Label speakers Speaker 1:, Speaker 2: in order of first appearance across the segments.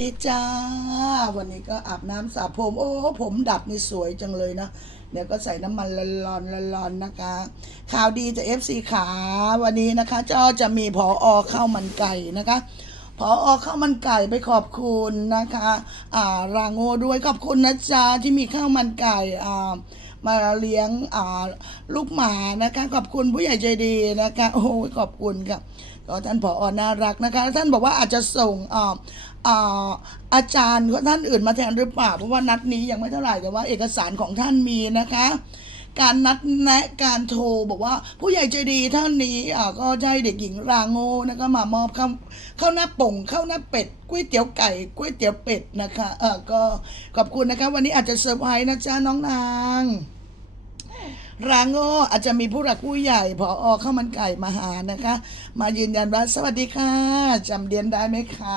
Speaker 1: ดีจ้า วันนี้ก็อาบน้ำสระผม โอ้ ผมดัดนี่สวยจังเลยนะ เดี๋ยวก็ใส่น้ำมันร้อนๆร้อนๆนะคะ ข่าวดีจาก FC ขาวันนี้นะคะเจ้าจะมีผออข้าวมันไก่นะคะผออข้าวมันไก่ไปขอบคุณนะคะ อ่ารางโง่ด้วยขอบคุณนะจ๊ะที่มีข้าวมันไก่อ่ามาเลี้ยงอ่าลูกหมานะคะ ขอบคุณผู้ใหญ่ใจดีนะคะ โอ้ขอบคุณค่ะก็ท่านผออน่ารักนะคะ ท่านบอกว่าอาจจะส่งอ่า อาจารย์ท่านอื่นมาแทนหรือเปล่าเพราะว่านัดนี้ยังไม่เท่าไหร่แต่ว่าเอกสารของท่านมีนะคะ การนัดแนะการโทรบอกว่าผู้ใหญ่ใจดีท่านนี้ก็ให้เด็กหญิงรางโง่นะคะมามอบข้าวข้าวหน้าป่งข้าวหน้าเป็ดก๋วยเตี๋ยวไก่ก๋วยเตี๋ยวเป็ดนะคะเออก็ขอบคุณนะคะ วันนี้อาจจะเซอร์ไพรส์นะจ๊ะน้องนาง รางโง่อาจจะมีผู้หลักผู้ใหญ่พออข้าวมันไก่มาหานะคะ มายืนยันว่าสวัสดีค่ะจำเดียนได้ไหมคะ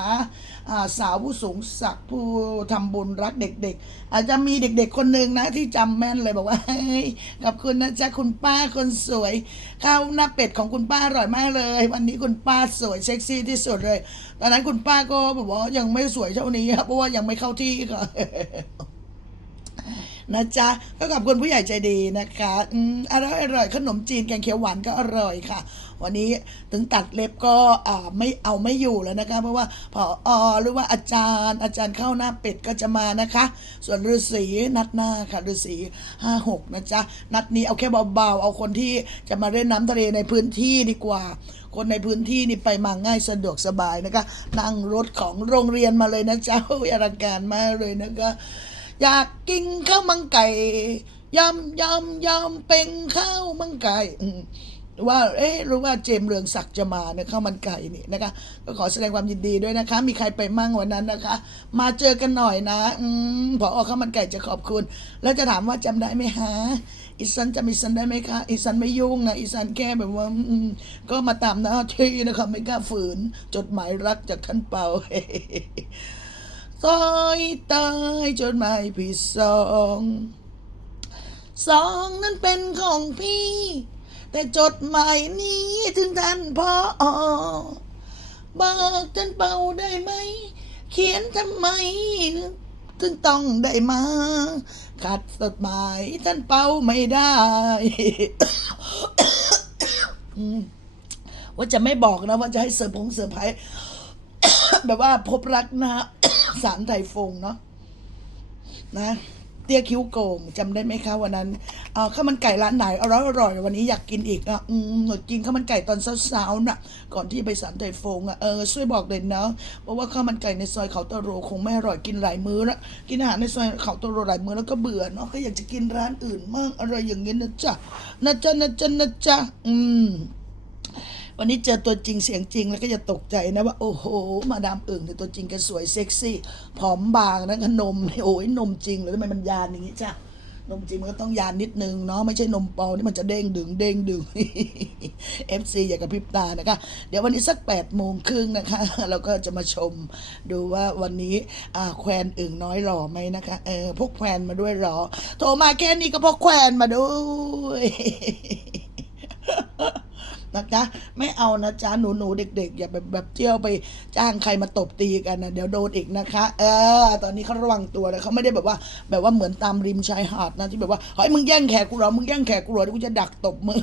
Speaker 1: อ่าสาวผู้สูงศักดิ์ผู้ทำบุญรักเด็ก ๆ อาจจะมีเด็กๆคนหนึ่งนะที่จำแม่นเลยบอกว่าเฮ้ยขอบคุณนะจ๊ะคุณป้าคนสวยข้าวหน้าเป็ดของคุณป้าอร่อยมากเลย วันนี้คุณป้าสวยเซ็กซี่ที่สุดเลย ตอนนั้นคุณป้าก็บอกว่ายังไม่สวยเท่านี้ครับเพราะว่ายังไม่เข้าที่ค่ะ นะจ๊ะก็ขอบคุณผู้ใหญ่ใจดีนะคะอืมอร่อยอร่อยขนมจีนแกงเขียวหวานก็อร่อยค่ะ วันนี้ถึงตัดเล็บก็อ่าไม่เอาไม่อยู่แล้วนะคะ เพราะว่าพออหรือว่าอาจารย์อาจารย์เข้าหน้าเป็ดก็จะมานะคะ ส่วนฤาษีนัดหน้าค่ะฤาษีห้าหกนะจ๊ะนัดนี้เอาแค่เบาๆเอาคนที่จะมาเล่นน้ำทะเลในพื้นที่ดีกว่า คนในพื้นที่นี่ไปมาง่ายสะดวกสบายนะคะ นั่งรถของโรงเรียนมาเลยนะจ๊ะอลังการมากเลยนะคะ อยากกินข้าวมังไก่ยำยำยำเป็นข้าวมังไก่ว่าเอ๊ะรู้ว่าเจมเรืองศักดิ์จะมาเนี่ยข้าวมันไก่นี่นะคะ ก็ขอแสดงความยินดีด้วยนะคะ มีใครไปมั่งวันนั้นนะคะ มาเจอกันหน่อยนะ อืมพอข้าวมันไก่จะขอบคุณ แล้วจะถามว่าจำได้ไหมฮะอีสันจำอีสันได้ไหมคะอีสันไม่ยุ่งนะอีสันแค่แบบว่าก็มาตามหน้าที่นะคะไม่กล้าฝืน จดหมายรักจากท่านเปา ซอยตายจนไม่พี่สองสองนั้นเป็นของพี่ แต่จดหมายนี้ถึงท่านพ่อบอกท่านเป่าได้ไหม เขียนทำไมถึงต้องได้มา ขัดจดหมายท่านเป่าไม่ได้ ว่าจะไม่บอกนะว่าจะให้เซอร์พงเซอร์ไพรส์ แบบว่าพบรักนะสารไทยฟงเนาะนะ เตี้ยคิ้วโกงจำได้ไหมคะวันนั้นเอาข้าวมันไก่ร้านไหนอร่อยอร่อยวันนี้อยากกินอีกอะอืมหนูกินข้าวมันไก่ตอนเช้าๆน่ะ ก่อนที่ไปสารไทยฟงอะเออช่วยบอกเลยนะเพราะว่าข้าวมันไก่ในซอยเขาตะโรคงไม่อร่อยกินหลายมื้อละกินอาหารในซอยเขาตะโรหลายมื้อแล้วก็เบื่อเนาะก็อยากจะกินร้านอื่นมั่งอะไรอย่างเงี้ยนะจ๊ะนะจ๊ะนะจ๊ะนะจ๊ะอืม วันนี้เจอตัวจริงเสียงจริงแล้วก็จะตกใจนะว่า โอ้โห มาดามเอึ่งเนี่ยตัวจริงแกสวยเซ็กซี่ผอมบางนะก็นมโอ้ยนมจริงเลยทำไมมันยานอย่างนี้จ้ะนมจริงมันก็ต้องยานนิดนึงเนาะไม่ใช่นมปลอมนี่มันจะเด้งดึงเด้งดึง FC อย่ากระพริบตานะคะ เดี๋ยววันนี้สัก8ปดโมงครึ่งนะคะ เราก็จะมาชมดูว่าวันนี้แควนอึ่งน้อยหล่อไหมนะคะเออพกแควนมาด้วยหรอ โทรมาแค่นี้ก็พกแควนมาด้วย นะจ๊ะไม่เอานะจ๊ะหนูหนูๆเด็ก ๆ อย่าแบบแบบเที่ยวไปจ้างใครมาตบตีกันนะเดี๋ยวโดนอีกนะคะ เออ ตอนนี้เขาระวังตัวนะเขาไม่ได้แบบว่า แบบว่าเหมือนตามริมชายหาดนะที่แบบว่าเฮ้ยมึงแย่งแขกกูเหรอมึงแย่งแขกกูเหรอเดี๋ยวกูจะดักตบมือ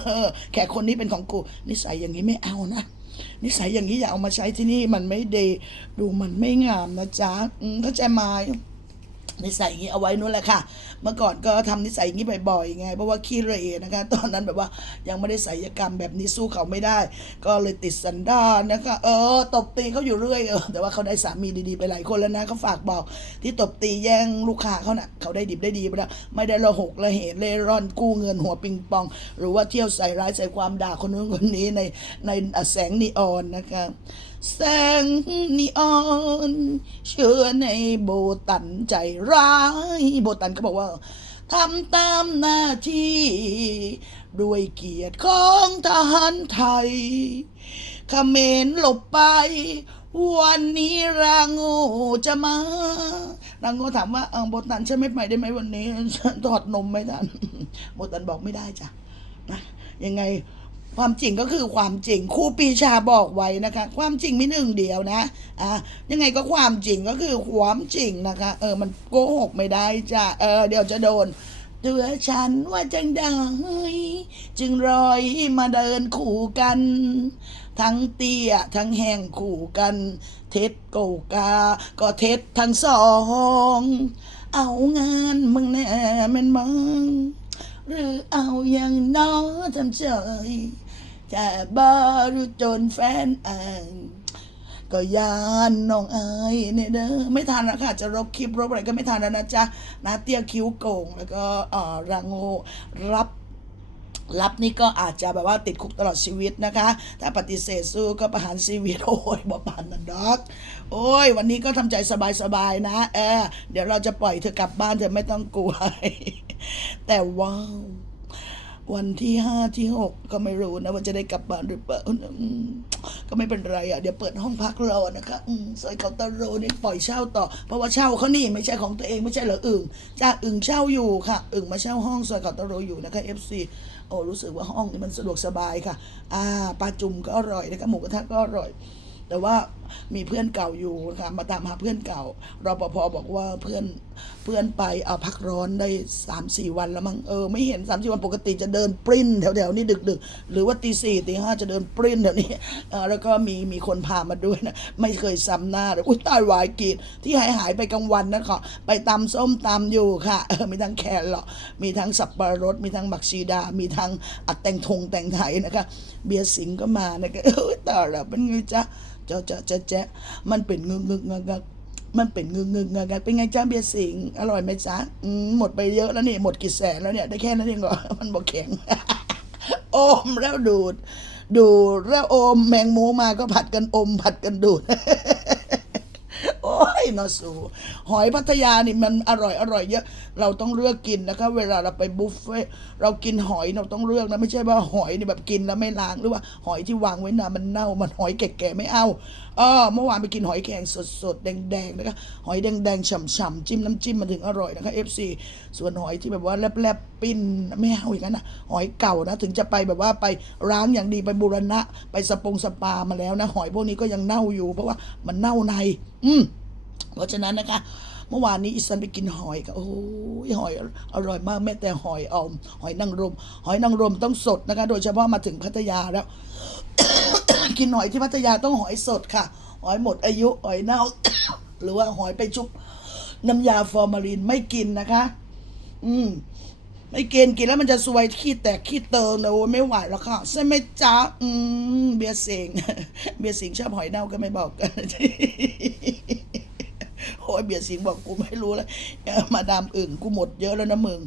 Speaker 1: แขกคนนี้เป็นของกูนิสัยอย่างนี้ไม่เอานะนิสัยอย่างนี้อย่าเอามาใช้ที่นี่มันไม่ดีดูมันไม่งามนะจ๊ะเข้าใจไหม นิสัยอย่างนี้เอาไว้นู่นแหละค่ะ เมื่อก่อนก็ทำนิสัยอย่างนี้บ่อยๆไง เพราะว่าขี้เหร่นะคะ ตอนนั้นแบบว่ายังไม่ได้ศัยกรรมแบบนี้สู้เขาไม่ได้ ก็เลยติดสันดานนะคะ เออ ตบตีเขาอยู่เรื่อยเออ แต่ว่าเขาได้สามีดีๆไปหลายคนแล้วนะเขาฝากบอก ที่ตบตีแย่งลูกค้าเขาน่ะเขาได้ดิบได้ดีไปแล้ว ไม่ได้ระหกระเหตเล่ร่อนกู้เงินหัวปิงปอง หรือว่าเที่ยวใส่ร้ายใส่ความด่าคนนู้นคนนี้ในในแสงนีออนนะคะแสงนีออน เชื่อในโบตันใจร้าย โบตันก็บอกว่าทำตามหน้าที่ ด้วยเกียรติของทหารไทยเขมรหลบไป วันนี้รางโง่จะมา รางโง่ถามว่าเออโบตันฉันไม่ไปได้ไหมวันนี้ฉันถอดนมไม่ทันโบตันบอกไม่ได้จ้ะนะยังไง ความจริงก็คือความจริงครูปีชาบอกไว้นะคะ ความจริงม่หนึ่งเดียวนะอะยังไงก็ความจริงก็คือความจริงนะคะ เออมันโกหกไม่ได้จ้ะเออเดี๋ยวจะโดนตัวฉันว่าจังได้จึงรอยมาเดินขู่กัน ทั้งเตี้ยทั้งแห้งขู่กัน เท็จโกกา ก็เท็จทั้งสอง เอางานมึงแน่มันมึงหรือเอาอย่างน้อทำเฉย แต่บ้ารู้จนแฟนอ่านก็ยานน้องอายเนี่ยเด้อไม่ทันแล้วค่ะ จะรบคลิปรบอะไรก็ไม่ทันแล้วนะจ๊ะนาเตี้ยคิ้วโก่ง แล้วก็เอ่อรังโงรับรับนี่ก็อาจจะแบบว่าติดคุกตลอดชีวิตนะคะ ถ้าปฏิเสธสู้ก็ประหารชีวิต โอ้ยบอปานนันดอก โอ้ย วันนี้ก็ทำใจสบายๆนะ เออ เดี๋ยวเราจะปล่อยเธอกลับบ้านเธอไม่ต้องกลัว แต่ว้าว วันที่ห้าที่หกก็ไม่รู้นะว่าจะได้กลับบ้านหรือเปล่าก็ไม่เป็นไรอะเดี๋ยวเปิดห้องพักรอนะคะอืมซอยเคาตอโรนี่ปล่อยเช่าต่อ เพราะว่าเช่าเขานี่ไม่ใช่ของตัวเองไม่ใช่เหรออึ่งจ้าอึ่งเช่าอยู่ค่ะ อึ่งมาเช่าห้องซอยเคาตอร์โรอยู่นะคะ FC โอ้รู้สึกว่าห้องนี้มันสะดวกสบายค่ะ อ่าปลาจุ่มก็อร่อยนะคะหมูกระทะก็อร่อย แต่ว่ามีเพื่อนเก่าอยู่นะคะมาตามหาเพื่อนเก่ารปภบอกว่าเพื่อน เพื่อนไปเอาพักร้อนได้สามสี่วันแล้วมั้งเออไม่เห็นสามสี่วันปกติจะเดินปริ้นแถวๆนี้ดึกๆ หรือว่าตีสี่ตีห้าจะเดินปริ้นแถวนี้เออแล้วก็มีมีคนพามาด้วยนะไม่เคยซ้ำหน้าเลยอุ้ยตายวายกีดที่หายหายไปกลางวันนะค่ะไปตำส้มตำอยู่ค่ะเออมีทั้งแครอทมีทั้งสับปะรดมีทั้งบักชีดา มีทั้งอัดแตงทงแตงไทยนะคะเบียร์สิงห์ก็มานะคะเออตายแล้วเป็นไงจ๊ะเจ้าเจ้าเจ๊ะเจ๊ะมันเป็นงึกงึกงักงัก มันเป็นเงึกงึกงักงักเป็นไงจ้าเบียร์สิงอร่อยไหมจ๊ะหมดไปเยอะแล้วนี่หมดกี่แสนแล้วเนี่ยได้แค่นั้นเองเหรอมันบอกแข็งอมแล้วดูด ดูดแล้วอมแมงมูมาก็ผัดกันอมผัดกันดูด นอสูหอยพัทยานี่มันอร่อยอร่อยเยอะ เราต้องเลือกกินนะคะ เวลาเราไปบุฟเฟ่ต์เรากินหอยเราต้องเลือกนะไม่ใช่ว่าหอยนี่แบบกินแล้วไม่ล้างหรือว่าหอยที่วางไว้นานมันเน่ามันหอยแก่ๆไม่เอาเออเมื่อวานไปกินหอยแครงสดๆแดงๆนะคะหอยแดงๆฉ่ำๆจิ้มน้ำจิ้มมันถึงอร่อยนะคะ FC ส่วนหอยที่แบบว่าแลบๆปิ้นไม่เอาอย่างนั้นนะหอยเก่านะถึงจะไปแบบว่าไปล้างอย่างดีไปบูรณะ ไปสปงสปามาแล้วนะ หอยพวกนี้ก็ยังเน่าอยู่ เพราะว่ามันเน่าใน อืม เพราะฉะนั้นนะคะ เมื่อวานนี้อิสันไปกินหอยก็โอ้ยหอยอร่อยมากแม้แต่หอยออมหอยนางรมหอยนางรมต้องสดนะคะ โดยเฉพาะมาถึงพัทยาแล้ว กินหอยที่พัทยาต้องหอยสดค่ะ หอยหมดอายุหอยเน่าหรือว่าหอยไปชุบน้ำยาฟอร์มาลินไม่กินนะคะ อืมไม่กินกินแล้วมันจะซวยขี้แตกขี้เติมนะโอ้ยไม่ไหวแล้วค่ะใช่ไหมจ๊ะอืมเบียร์สิงเบียร์สิงชอบหอยเน่าก็ไม่บอกกัน โอ้ยเบียร์สิงบอกกูไม่รู้เลยเออมาดามอึ่งกูหมดเยอะแล้วนะมึง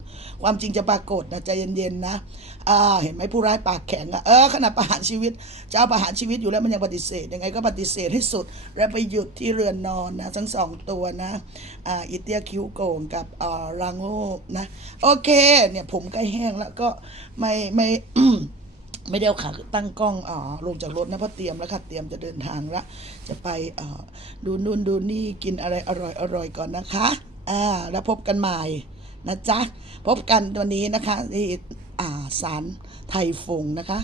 Speaker 1: ความจริงจะปรากฏนะใจเย็นๆนะอ่าเห็นไหมผู้ร้ายปากแข็งอะเออขนาดประหารชีวิตจะเอาประหารชีวิตอยู่แล้วมันยังปฏิเสธยังไงก็ปฏิเสธให้สุด แล้วไปหยุดที่เรือนนอนนะทั้งสองตัวนะอ่าอีเตียคิ้วโก่งกับอ่ารังโง่นะโอเคเนี่ยผมใกล้แห้งแล้วก็ไม่ไม่ ไม่ได้เอาขาตั้งกล้องอ๋อลงจากรถนะเพราะเตรียมแล้วค่ะเตรียมจะเดินทางละจะไปอ่าดูนู่นดูนี่กินอะไรอร่อยอร่อยก่อนนะคะอ่าแล้วพบกันใหม่นะจ๊ะ พบกันวันนี้นะคะที่อ่าสารไทยฟงนะคะ